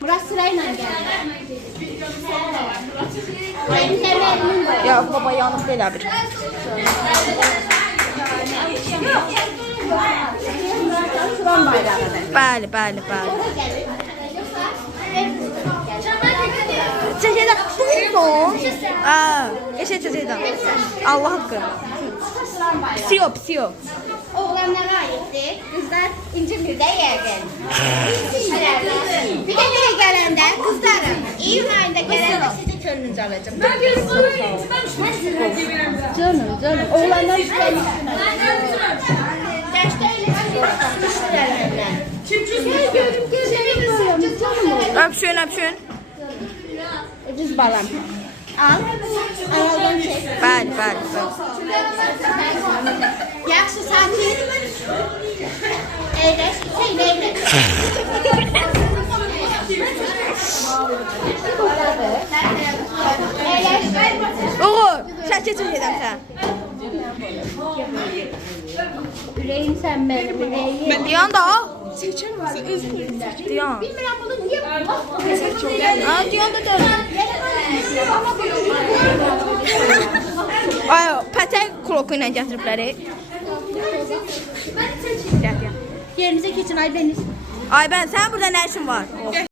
Murat sırayla geldi. Benim temelim var. Ya baba yanlış değil bir. Sıram bayrağı. Bəli. Çəkədə son. Eşəcəkdən. Allah haqqı. Pisiyo. Oğlanlara aittir. Kızlar İncirli'de yəqin. Bir de nereye gelende kızlarım. İyun ayında gelende sizin könlünüzü alacağım. Canım. Oğlanlar üstelik. Gençte öyle Öpüşün. Düz balam. Al. Analdan çek. Bəli. Yaxşı sakin. Eyleş. Uğur, şəkil çəkəcəm sən. Yüreğim sen benim yüreğim. Diyan da. Seçer misin? Diyan. Bilmirəm bunu niye Diyan da gəl. Ay, pətək kroku ilə gətiriblər. Yerinize geçin Aybeniz. Ay, sən burada nə işin var?